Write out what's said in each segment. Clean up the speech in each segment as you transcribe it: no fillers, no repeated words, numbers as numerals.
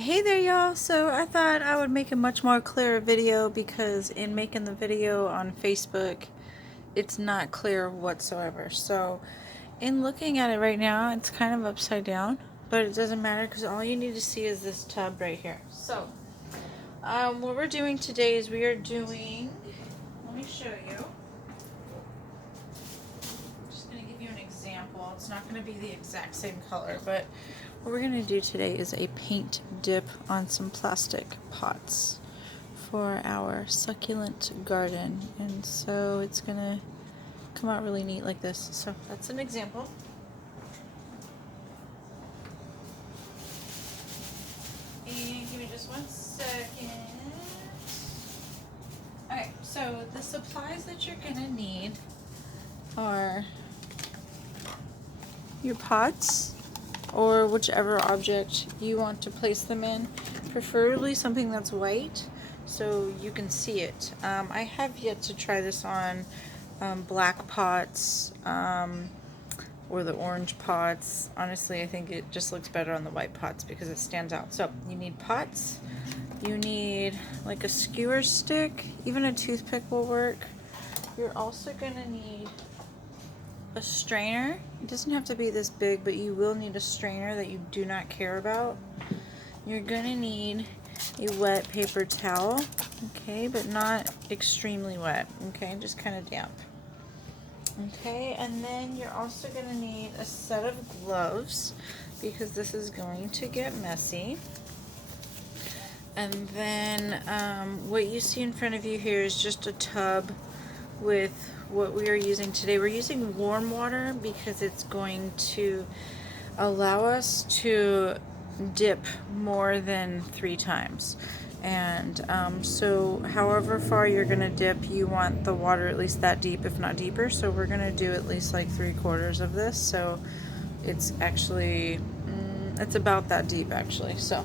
Hey there y'all, so I thought I would make a much more clearer video because in making the video on Facebook it's not clear whatsoever. So in looking at it right now it's kind of upside down, but it doesn't matter because all you need to see is this tub right here. So what we're doing today is we are doing, let me show you. I'm just going to give you an example. It's not going to be the exact same color, but what we're going to do today is a paint dip on some plastic pots for our succulent garden. And so it's going to come out really neat like this. So that's an example. And give me just 1 second. Alright, so the supplies that you're going to need are your pots, or whichever object you want to place them in, preferably something that's white so you can see it. I have yet to try this on black pots or the orange pots. Honestly, I think it just looks better on the white pots because it stands out. So you need pots, you need like a skewer stick, even a toothpick will work. You're also gonna need a strainer. It doesn't have to be this big, but you will need a strainer that you do not care about. You're gonna need a wet paper towel, okay, but not extremely wet, okay, just kind of damp. Okay, and then you're also gonna need a set of gloves because this is going to get messy. And then what you see in front of you here is just a tub with what we are using today. We're using warm water because it's going to allow us to dip more than 3 times. And so however far you're going to dip, you want the water at least that deep, if not deeper. So we're going to do at least like 3/4 of this. So it's actually, it's about that deep actually. So,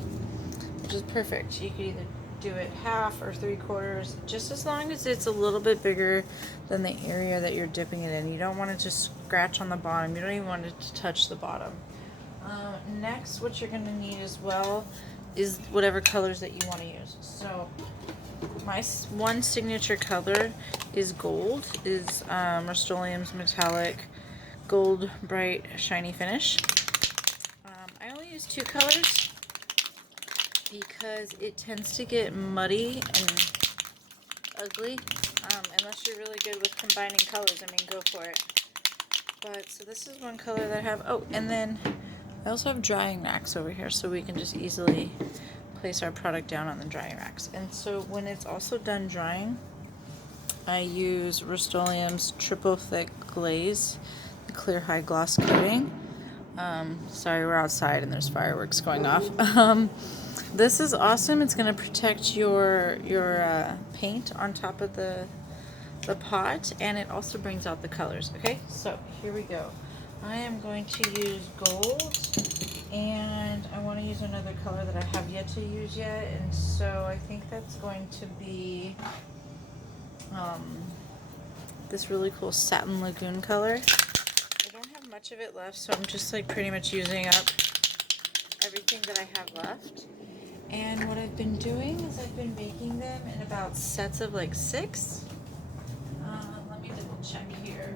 which is perfect. You could either do it half or 3/4, just as long as it's a little bit bigger than the area that you're dipping it in. You don't want it to scratch on the bottom. You don't even want it to touch the bottom. Next, what you're going to need as well is whatever colors that you want to use. So my one signature color is gold, is Rust-Oleum's metallic gold bright shiny finish. I only use 2 colors because it tends to get muddy and ugly, unless you're really good with combining colors. I mean, go for it. But so this is one color that I have. Oh, and then I also have drying racks over here, so we can just easily place our product down on the drying racks. And so when it's also done drying, I use Rust-Oleum's triple thick glaze, the clear high gloss coating. Sorry, we're outside and there's fireworks going off. This is awesome. It's going to protect your paint on top of the pot, and it also brings out the colors. Okay, so here we go. I am going to use gold, and I want to use another color that I have yet to use yet, and so I think that's going to be this really cool satin lagoon color. I don't have much of it left, so I'm just like pretty much using up everything that I have left. And what I've been doing is I've been making them in about sets of like 6. Let me double check here.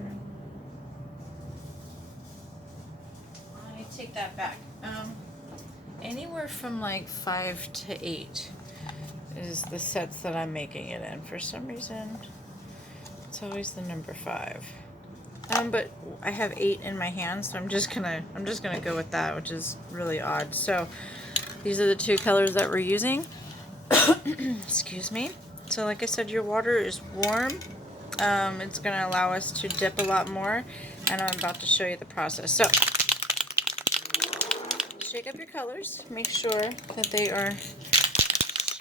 I take that back. Anywhere from like 5 to 8 is the sets that I'm making it in. For some reason, it's always the number 5. But I have 8 in my hand, so I'm just gonna go with that, which is really odd. So these are the 2 colors that we're using. Excuse me. So like I said, your water is warm. It's going to allow us to dip a lot more, and I'm about to show you the process. So shake up your colors. Make sure that they are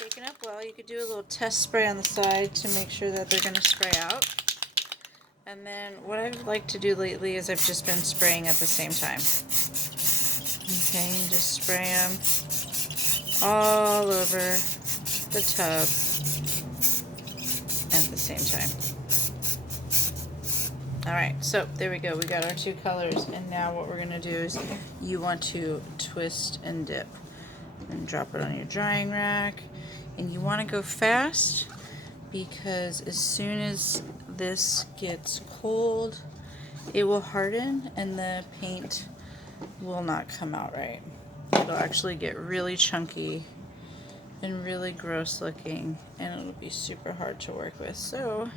shaken up well. You could do a little test spray on the side to make sure that they're going to spray out. And then what I've liked to do lately is I've just been spraying at the same time. Okay, and just spray them all over the tub at the same time. Alright, so there we go. We got our 2 colors, and now what we're going to do is you want to twist and dip. and drop it on your drying rack. And you want to go fast because as soon as this gets cold, it will harden and the paint will not come out right. It'll actually get really chunky and really gross looking, and it'll be super hard to work with. So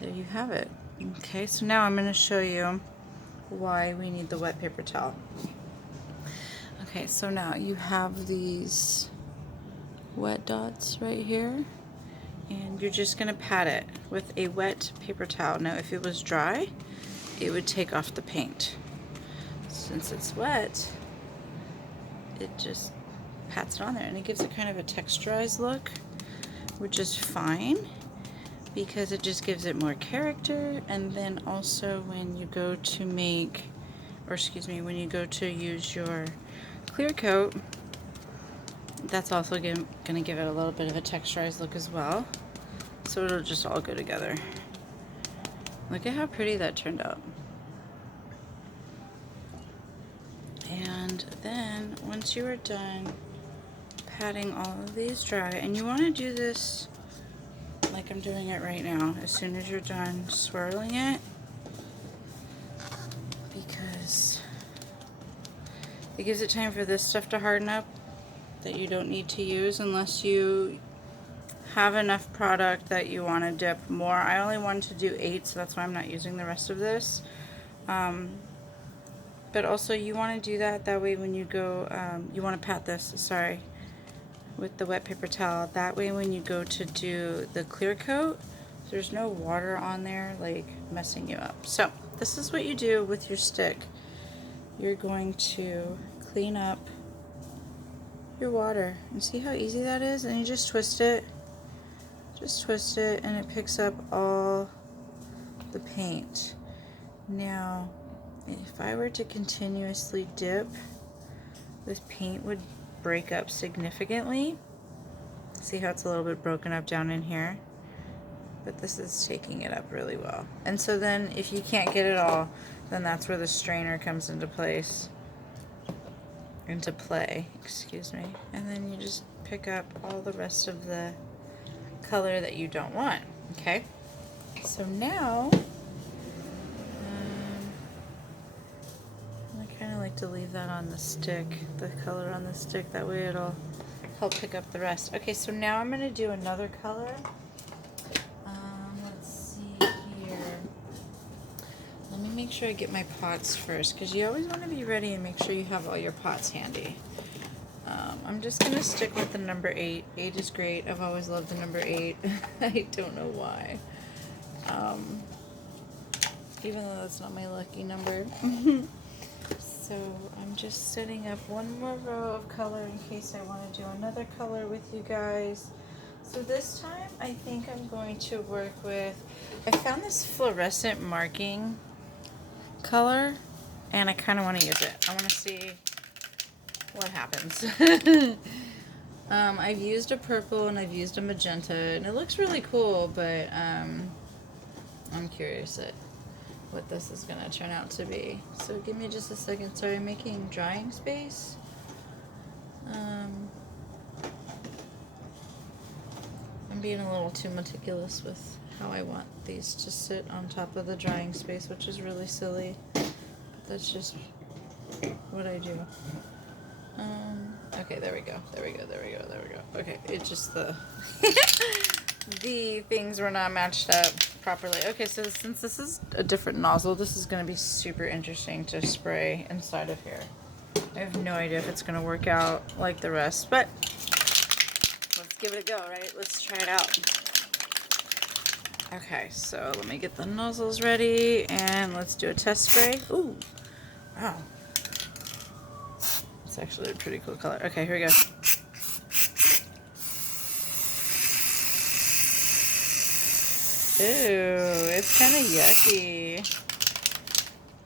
there you have it. Okay, so now I'm going to show you why we need the wet paper towel. Okay, so now you have these wet dots right here, and you're just going to pat it with a wet paper towel. Now if it was dry, it would take off the paint. Since it's wet, it just pats it on there, and it gives it kind of a texturized look, which is fine because it just gives it more character. And then also when you go to make, or excuse me, when you go to use your clear coat, that's also going to give it a little bit of a texturized look as well. So it'll just all go together. Look at how pretty that turned out. And then once you are done patting all of these dry, and you want to do this like I'm doing it right now, as soon as you're done swirling it, because it gives it time for this stuff to harden up that you don't need to use unless you have enough product that you want to dip more. I only wanted to do 8, so that's why I'm not using the rest of this. But also you want to do that way when you go, you want to pat this, sorry, with the wet paper towel. That way when you go to do the clear coat, there's no water on there like messing you up. So this is what you do with your stick. You're going to clean up your water, and see how easy that is, and you just twist it, and it picks up all the paint. Now if I were to continuously dip, this paint would break up significantly. See how it's a little bit broken up down in here? But this is taking it up really well. And so then if you can't get it all, then that's where the strainer comes into play, excuse me. And then you just pick up all the rest of the color that you don't want, okay? So now, I kind of like to leave that on the stick, the color on the stick, that way it'll help pick up the rest. Okay, so now I'm going to do another color. Let's see here. Let me make sure I get my pots first, because you always want to be ready and make sure you have all your pots handy. I'm just going to stick with the number 8. 8 is great. I've always loved the number 8. I don't know why. Even though that's not my lucky number. So I'm just setting up one more row of color in case I want to do another color with you guys. So this time I think I'm going to work with, I found this fluorescent marking color and I kind of want to use it. I want to see what happens. I've used a purple and I've used a magenta and it looks really cool, but I'm curious at what this is going to turn out to be. So give me just a second. Sorry, I'm making drying space. I'm being a little too meticulous with how I want these to sit on top of the drying space, which is really silly. But that's just what I do. Okay, there we go. Okay, it's just the the things were not matched up properly. Okay, so since this is a different nozzle, this is going to be super interesting to spray inside of here. I have no idea if it's going to work out like the rest, but let's give it a go, right? Let's try it out. Okay, so let me get the nozzles ready and let's do a test spray. Ooh, wow. It's actually a pretty cool color. Okay, here we go. Ooh, it's kind of yucky.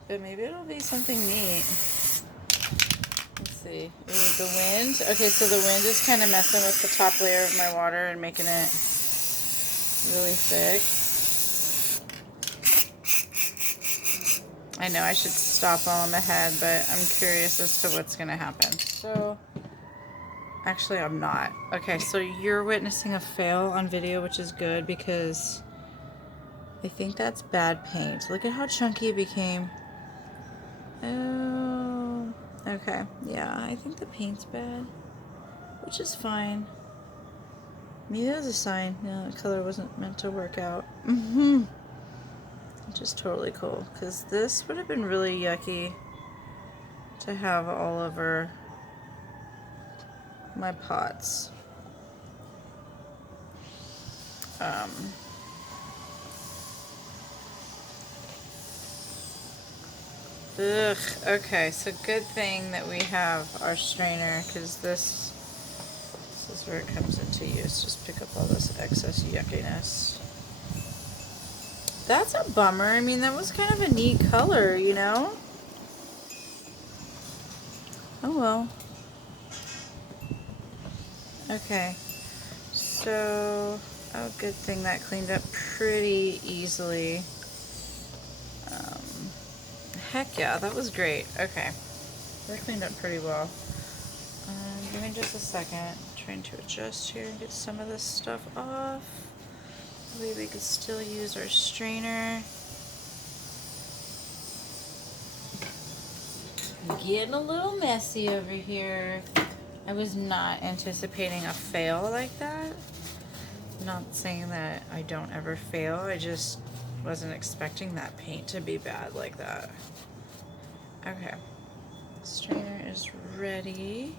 But maybe it'll be something neat. Let's see. Ooh, the wind. Okay, so the wind is kind of messing with the top layer of my water and making it really thick. I know I should stop while I'm ahead, but I'm curious as to what's going to happen. So Actually, I'm not. Okay, so you're witnessing a fail on video, which is good because I think that's bad paint. Look at how chunky it became. Oh, okay. Yeah, I think the paint's bad, which is fine. Maybe that was a sign. No, the color wasn't meant to work out. Which is totally cool, because this would have been really yucky to have all over my pots. Ugh, okay, so good thing that we have our strainer, because this is where it comes into use. Just pick up all this excess yuckiness. That's a bummer. I mean, that was kind of a neat color, you know? Oh well. Okay, so, oh, good thing that cleaned up pretty easily. Heck yeah, that was great. Okay, that cleaned up pretty well. Give me just a second. I'm trying to adjust here and get some of this stuff off. Maybe we could still use our strainer. Getting a little messy over here. I was not anticipating a fail like that. Not saying that I don't ever fail, I just wasn't expecting that paint to be bad like that. Okay, strainer is ready.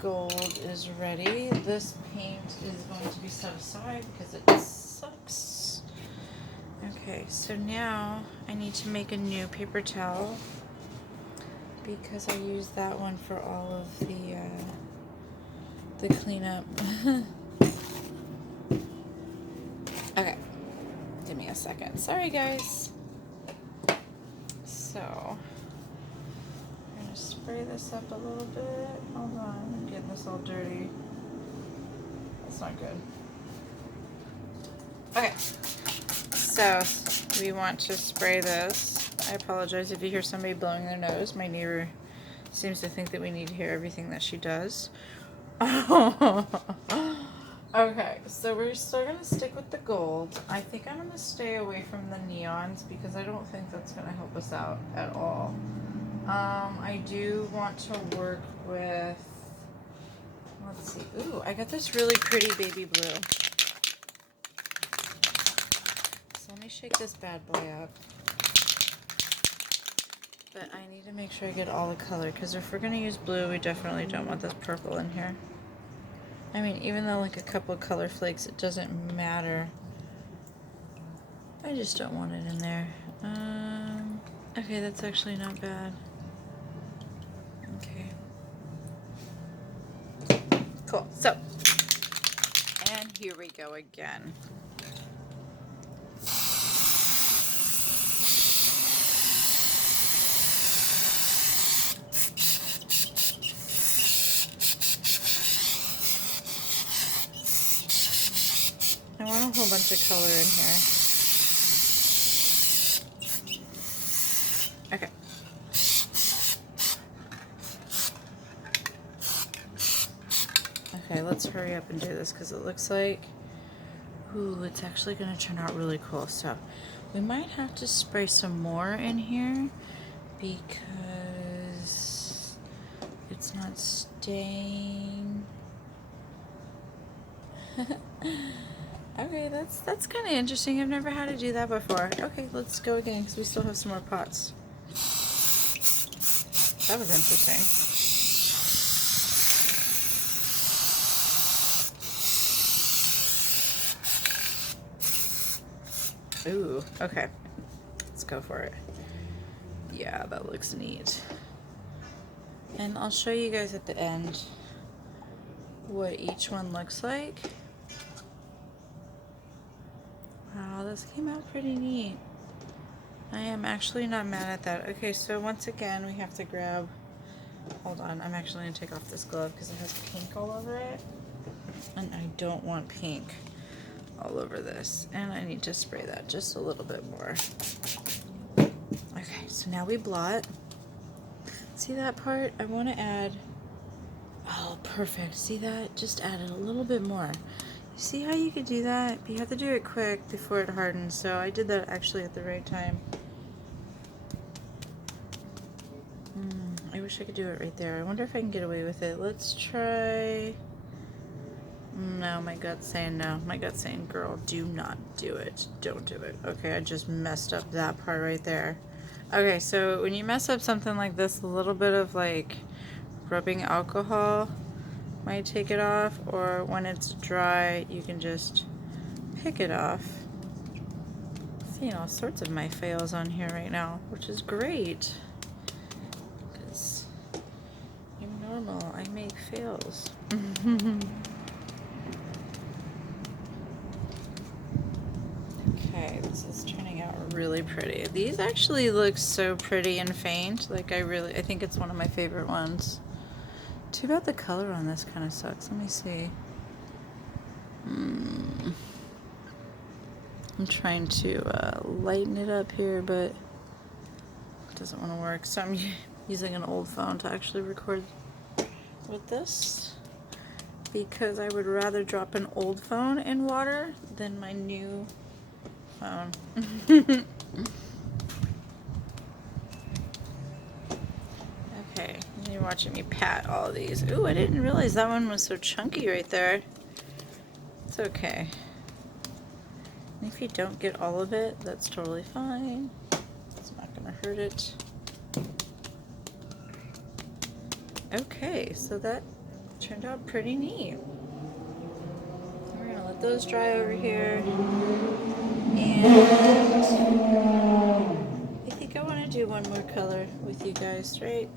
Gold is ready. This paint is going to be set aside because it sucks. Okay, so now I need to make a new paper towel because I used that one for all of the cleanup. Okay, give me a second. Sorry, guys. So, I'm gonna spray this up a little bit. Hold on, I'm getting this all dirty. That's not good. Okay, so we want to spray this. I apologize if you hear somebody blowing their nose. My neighbor seems to think that we need to hear everything that she does. Okay, so we're still going to stick with the gold. I think I'm going to stay away from the neons because I don't think that's going to help us out at all. I do want to work with, let's see, ooh, I got this really pretty baby blue. So let me shake this bad boy up. But I need to make sure I get all the color because if we're going to use blue, we definitely don't want this purple in here. I mean, even though like a couple of color flakes, it doesn't matter. I just don't want it in there. Okay, that's actually not bad. Okay. Cool. So, and here we go again. I want a whole bunch of color in here. Okay. Okay, let's hurry up and do this because it looks like, ooh, it's actually going to turn out really cool. So we might have to spray some more in here because it's not staying. Okay, that's kind of interesting. I've never had to do that before. Okay, let's go again because we still have some more pots. That was interesting. Ooh, okay. Let's go for it. Yeah, that looks neat. And I'll show you guys at the end what each one looks like. Wow, this came out pretty neat. I am actually not mad at that. Okay, so once again, we have to grab, hold on, I'm actually going to take off this glove because it has pink all over it. And I don't want pink all over this. And I need to spray that just a little bit more. Okay, so now we blot. See that part? I want to add, oh, perfect. See that? Just added a little bit more. See how you could do that? But you have to do it quick before it hardens. So I did that actually at the right time. I wish I could do it right there. I wonder if I can get away with it. Let's try. No, my gut's saying no. My gut's saying, girl, do not do it. Don't do it. Okay, I just messed up that part right there. Okay, so when you mess up something like this, a little bit of like rubbing alcohol might take it off, or when it's dry, you can just pick it off. Seeing all sorts of my fails on here right now, which is great. Because I'm normal, I make fails. Okay, this is turning out really pretty. These actually look so pretty and faint. Like I think it's one of my favorite ones. Too bad the color on this kind of sucks. Let me see. I'm trying to lighten it up here, but it doesn't want to work. So I'm using an old phone to actually record with this, because I would rather drop an old phone in water than my new phone. Okay, you're watching me pat all these. Ooh, I didn't realize that one was so chunky right there. It's okay. And if you don't get all of it, that's totally fine. It's not gonna hurt it. Okay, so that turned out pretty neat. We're gonna let those dry over here. And I think I want to do one more color with you guys, right?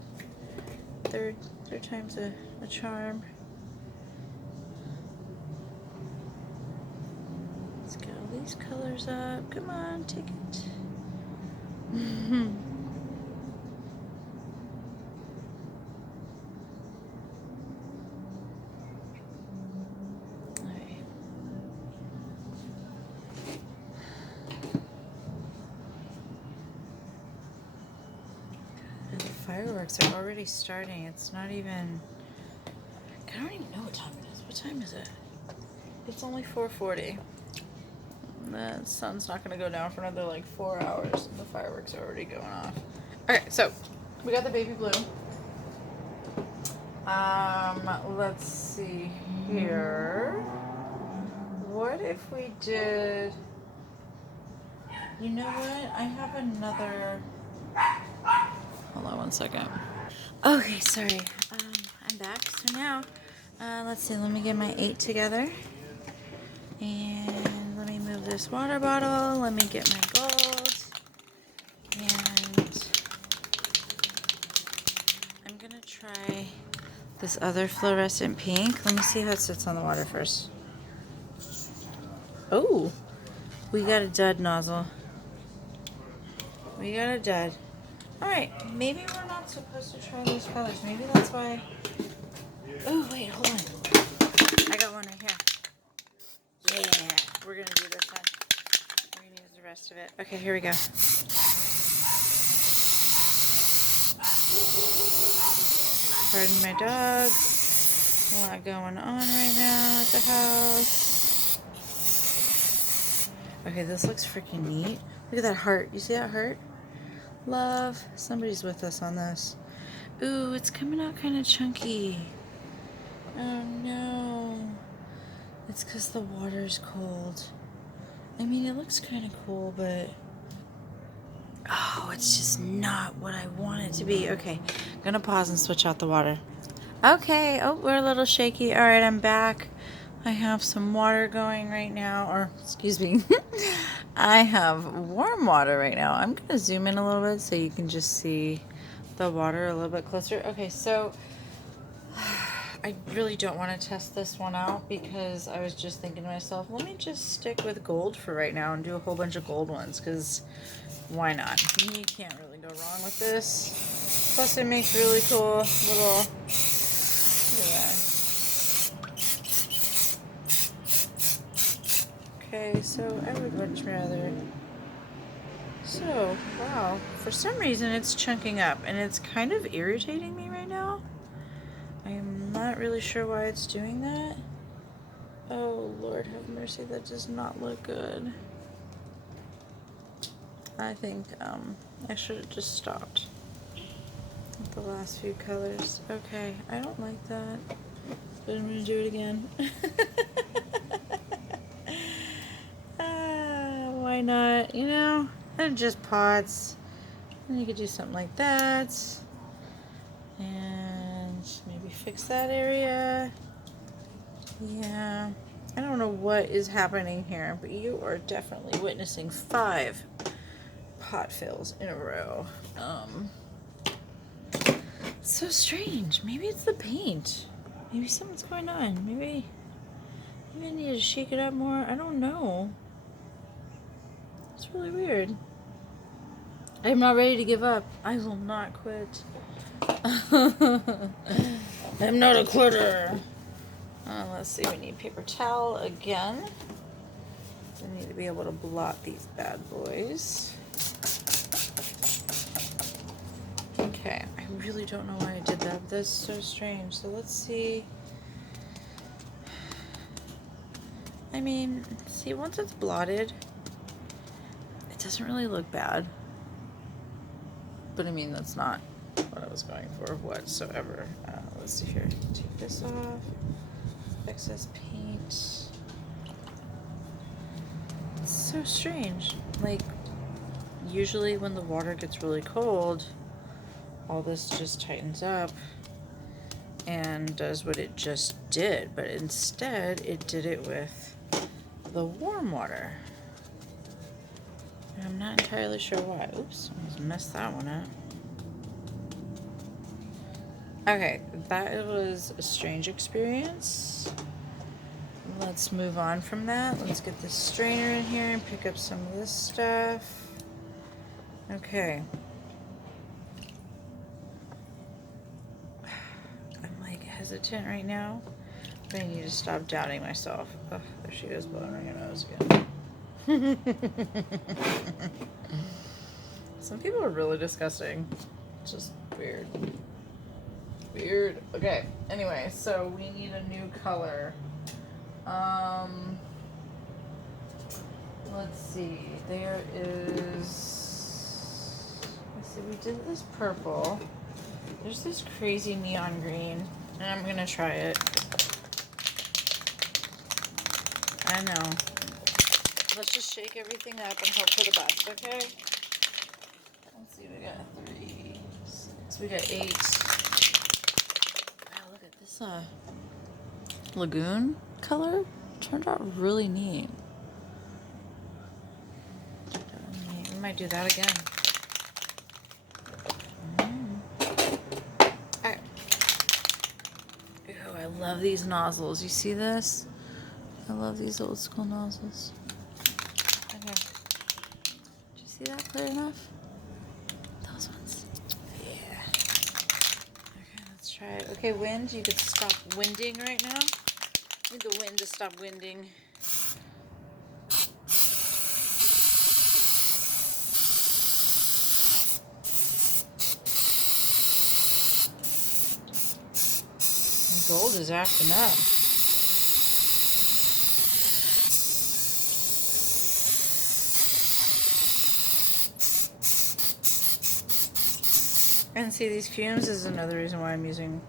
Third time's a charm. Let's get all these colors up. Come on, take it. Fireworks are already starting. It's not even, I don't even know what time it is. What time is it? It's only 4:40. The sun's not going to go down for another like 4 hours. The fireworks are already going off. Okay, so we got the baby blue. Let's see here. What if we did, you know what? I have another, hold on one second. Okay, sorry. I'm back. So now, let's see. Let me get my 8 together. And let me move this water bottle. Let me get my gold. And I'm going to try this other fluorescent pink. Let me see how it sits on the water first. Oh, we got a dud nozzle. We got a dud. Alright, maybe we're not supposed to try those colors. Maybe that's why. Oh, wait, hold on. I got one right here. Yeah, we're going to do this one. We're going to use the rest of it. Okay, here we go. Pardon my dog. A lot going on right now at the house. Okay, this looks freaking neat. Look at that heart. You see that heart? Love. Somebody's with us on this. Ooh, it's coming out kind of chunky. Oh no. It's because the water's cold. I mean, it looks kind of cool, but oh, it's just not what I want it to be. Okay, I'm gonna pause and switch out the water. Okay, oh, we're a little shaky. All right, I'm back. I have some water going right now, or excuse me, I have warm water right now. I'm gonna zoom in a little bit so you can just see the water a little bit closer. Okay, so I really don't want to test this one out because I was just thinking to myself, let me just stick with gold for right now and do a whole bunch of gold ones, because why not? You can't really go wrong with this. Plus it makes really cool little, look at that. Okay, so I would much rather. So, wow, for some reason it's chunking up and it's kind of irritating me right now. I am not really sure why it's doing that. Oh, Lord have mercy, that does not look good. I think I should have just stopped with the last few colors. Okay, I don't like that, but I'm gonna do it again. Why not? You know, they're just pots. And you could do something like that. And maybe fix that area. Yeah. I don't know what is happening here, but you are definitely witnessing 5 pot fills in a row. So strange. Maybe it's the paint. Maybe something's going on. Maybe I need to shake it up more. I don't know. It's really weird. I'm not ready to give up. I will not quit. I'm not a quitter. Let's see. We need paper towel again. We need to be able to blot these bad boys. Okay, I really don't know why I did that, but that's so strange. So let's see. I mean, see, once it's blotted, it doesn't really look bad. But I mean, that's not what I was going for whatsoever. Let's see here. Take this off. Excess paint. It's so strange. Like, usually when the water gets really cold, all this just tightens up and does what it just did, but instead it did it with the warm water. And I'm not entirely sure why. Oops, almost messed that one up. Okay, that was a strange experience. Let's move on from that. Let's get this strainer in here and pick up some of this stuff. Okay. I'm like hesitant right now, but I need to stop doubting myself. Oh, there she goes, blowing on your nose again. Some people are really disgusting. It's just weird. Weird. Okay, anyway, so we need a new color. Let's see. There is... Let's see, we did this purple. There's this crazy neon green, and I'm gonna try it. I know. Let's just shake everything up and hope for the best, okay? Let's see, we got 3, 6, we got 8. Wow, look at this lagoon color. Turned out really neat. We might do that again. Alright. Ooh, I love these nozzles. You see this? I love these old school nozzles. Okay. Did you see that clear enough? Those ones. Yeah. Okay, let's try it. Okay, wind, you could stop winding right now. I need the wind to stop winding. And gold is acting up. And see, these fumes is another reason why I'm using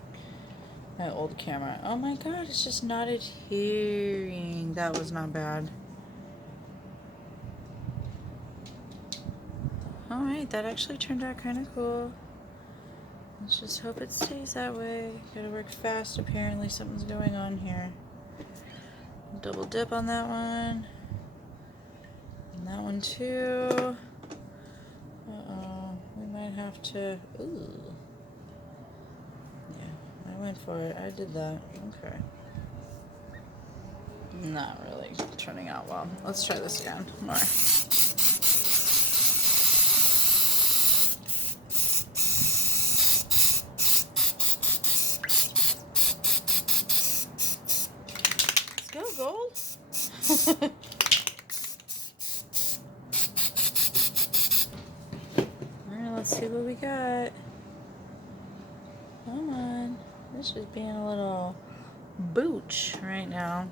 my old camera. Oh my god, it's just not adhering. That was not bad. Alright, that actually turned out kind of cool. Let's just hope it stays that way. Gotta work fast, apparently something's going on here. Double dip on that one. And that one too. Uh-oh, we might have to... Ooh. Yeah, I went for it. I did that. Okay. Not really turning out well. Let's try this again. More. Let's go, gold. Alright, let's see what we got. Come on. This is being a little booch right now.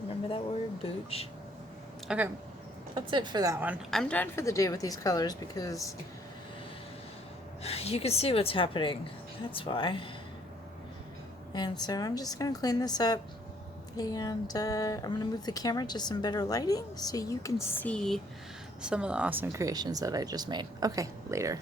Remember that word, booch? Okay, that's it for that one. I'm done for the day with these colors because you can see what's happening. That's why. And so I'm just going to clean this up, and I'm going to move the camera to some better lighting so you can see some of the awesome creations that I just made. Okay, later.